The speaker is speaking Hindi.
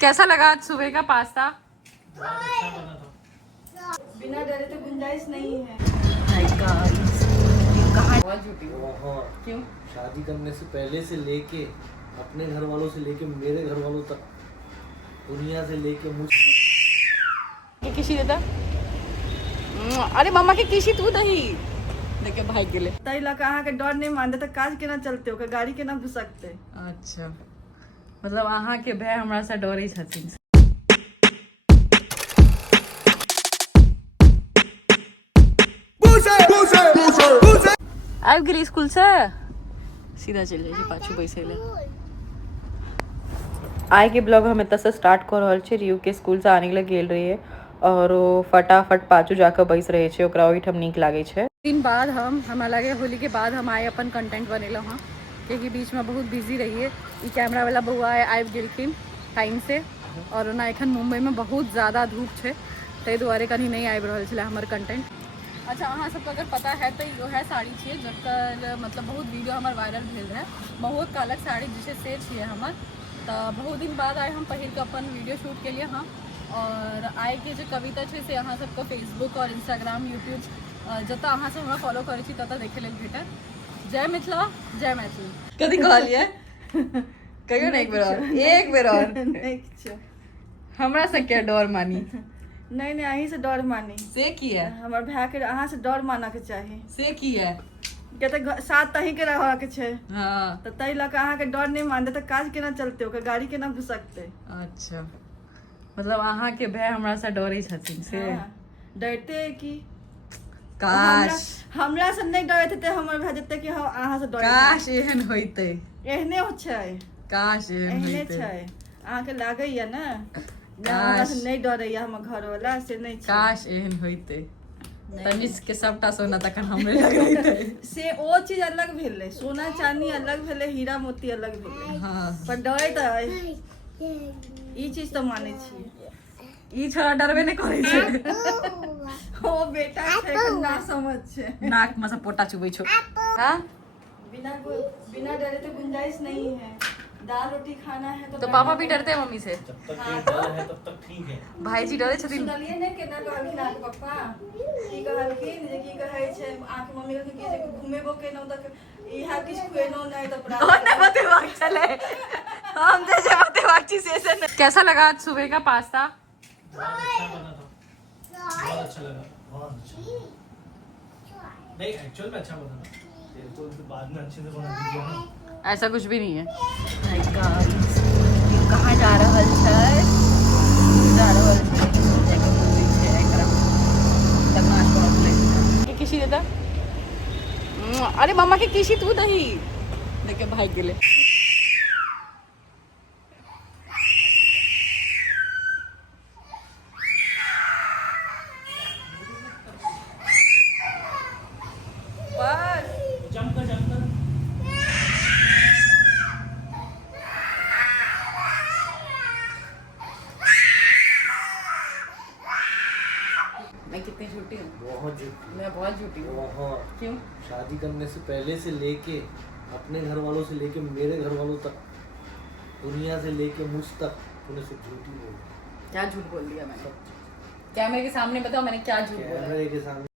कैसा लगा आज सुबह का पास्ता? बिना डरे तो गुंजाइश नहीं है। बहुत झूठी हो। क्यों? शादी करने से पहले से लेके अपने घर वालों से लेके मेरे घर वालों तक, दुनिया से लेके मुझ किसी देता? अरे मम्मा की किसी तू दही देखे भाई के लिए। तई ला कहा के डर नहीं मानते तो काज के ना चलते हो के गाड़ी के ना घुसकते। अच्छा, मतलब अहाँ के भाई हमरा से डरे छथिन। आबि गेली स्कूल से सीधा चल जाइ छी पाछू बैसे ले। आइ के ब्लॉग हम एतऽ से स्टार्ट कर रहल छी। रियू के स्कूल से आने के लिए गेल रहिए और वो फटाफट पाछू जाकर बैस रहे छे, ओकरा ओहिठाम नीक लागे छे। दिन बाद हमरा लगे होली के बाद हम आए अपन कंटेंट बनेलो हाँ, क्योंकि बीच में बहुत बिजी रहिए। ई कैमरा वाला बउआ आबि गेलखिन टाइम से और ओना एखन मुंबई में बहुत ज़्यादा धूप छे, ताहि दुआरे कहीं नहीं आबि रहल छलै हमर कंटेंट। अच्छा, अहाँ सबके अगर पता है तो वह साड़ी छे जकर मतलब बहुत वीडियो हमार वायरल भेल रहे। बहुत कालक साड़ी जिसे से छे हमर, तो बहुत दिन बाद आए हम पहिर के अपन वीडियो शूट के लिए हाँ। और आइ के जो कविता छे से अहाँ सबके फेसबुक और इंस्टाग्राम यूट्यूब जतऽ अहाँ सब हमरा फॉलो करै छी ततऽ देखे लेल भेटत। जय मिथिला, जय मैथिली। कथी कहलिए? कहियो नहीं एक बेर और हमरा से क्या डर मानी? नहीं अहीं से डर मानी। से की है? हमर भाई के अहाँ से डर माना के चाही। से की है? कहते साथ तही के रह के छे। हाँ। तो तई ला कहा के डर नहीं मानते तो काज के ना चलते हो के गाड़ी के ना घुसकते। अच्छा, मतलब अहाँ के भाई हमरा से डरे छथिन से? डरते की? काश हमरा से नहीं डरते थे हमर भाई जते कि हम अहाँ से डर। काश एहन होइते। एहने हो छै। काश एहन होइते। छै। अहाँ के लागैया ना? काश नहीं डरैया हमर घर वाला से नहीं छै। काश एहन होइते। तनिष्क के सबटा सोना तखन हमरे लगैते। से ओ चीज अलग भेले, सोना चांदी अलग भेले, हीरा मोती अलग भेले। हाँ। पर डरै त ई चीज तो माने छी। ई छोरा डरबे नहीं करे छे। ओ बेटा छै ना समझ छै। नाक में से पोटा चुबै छो। हां? बिना डरे तो गुंजाइश नहीं है। दाल रोटी खाना है तो पापा भी डरते हैं मम्मी से? जब तक ये डर है तब तक ठीक है। भाई जी डरे छथिन? सुनलिए ने केना कहलखिन आके पापा की कहलखिन जे की कहै छै आके मम्मी के जे घुमेबो केनो तक इहा किछ खुएनो नहीं तो प्राण ओ ने बतेबाक चले। हम जे बतेबाक छी से ने। कैसा लगा आज सुबह का पास्ता? अच्छा बना था, बहुत अच्छा लगा, बहुत अच्छा। नहीं एक्चुअल में अच्छा बना था, तेरे को बाद में अच्छे से बना दिया ना। ऐसा कुछ भी नहीं है। कहाँ जा रहल छै? जा रहल छै किसी देता? अरे मम्मा के किसी तू दही देखे भाग गेले। मैं कितनी झूठी हूँ? बहुत झूठी। मैं बहुत झूठी हूँ। बहुत। क्यों? शादी करने से पहले से लेके अपने घर वालों से लेके मेरे घर वालों तक, दुनिया से लेके मुझ तक तूने सिर्फ झूठी बोली। क्या झूठ बोल दिया मैंने? कैमरे के सामने बताओ मैंने क्या झूठ बोला? कैमरे के सामने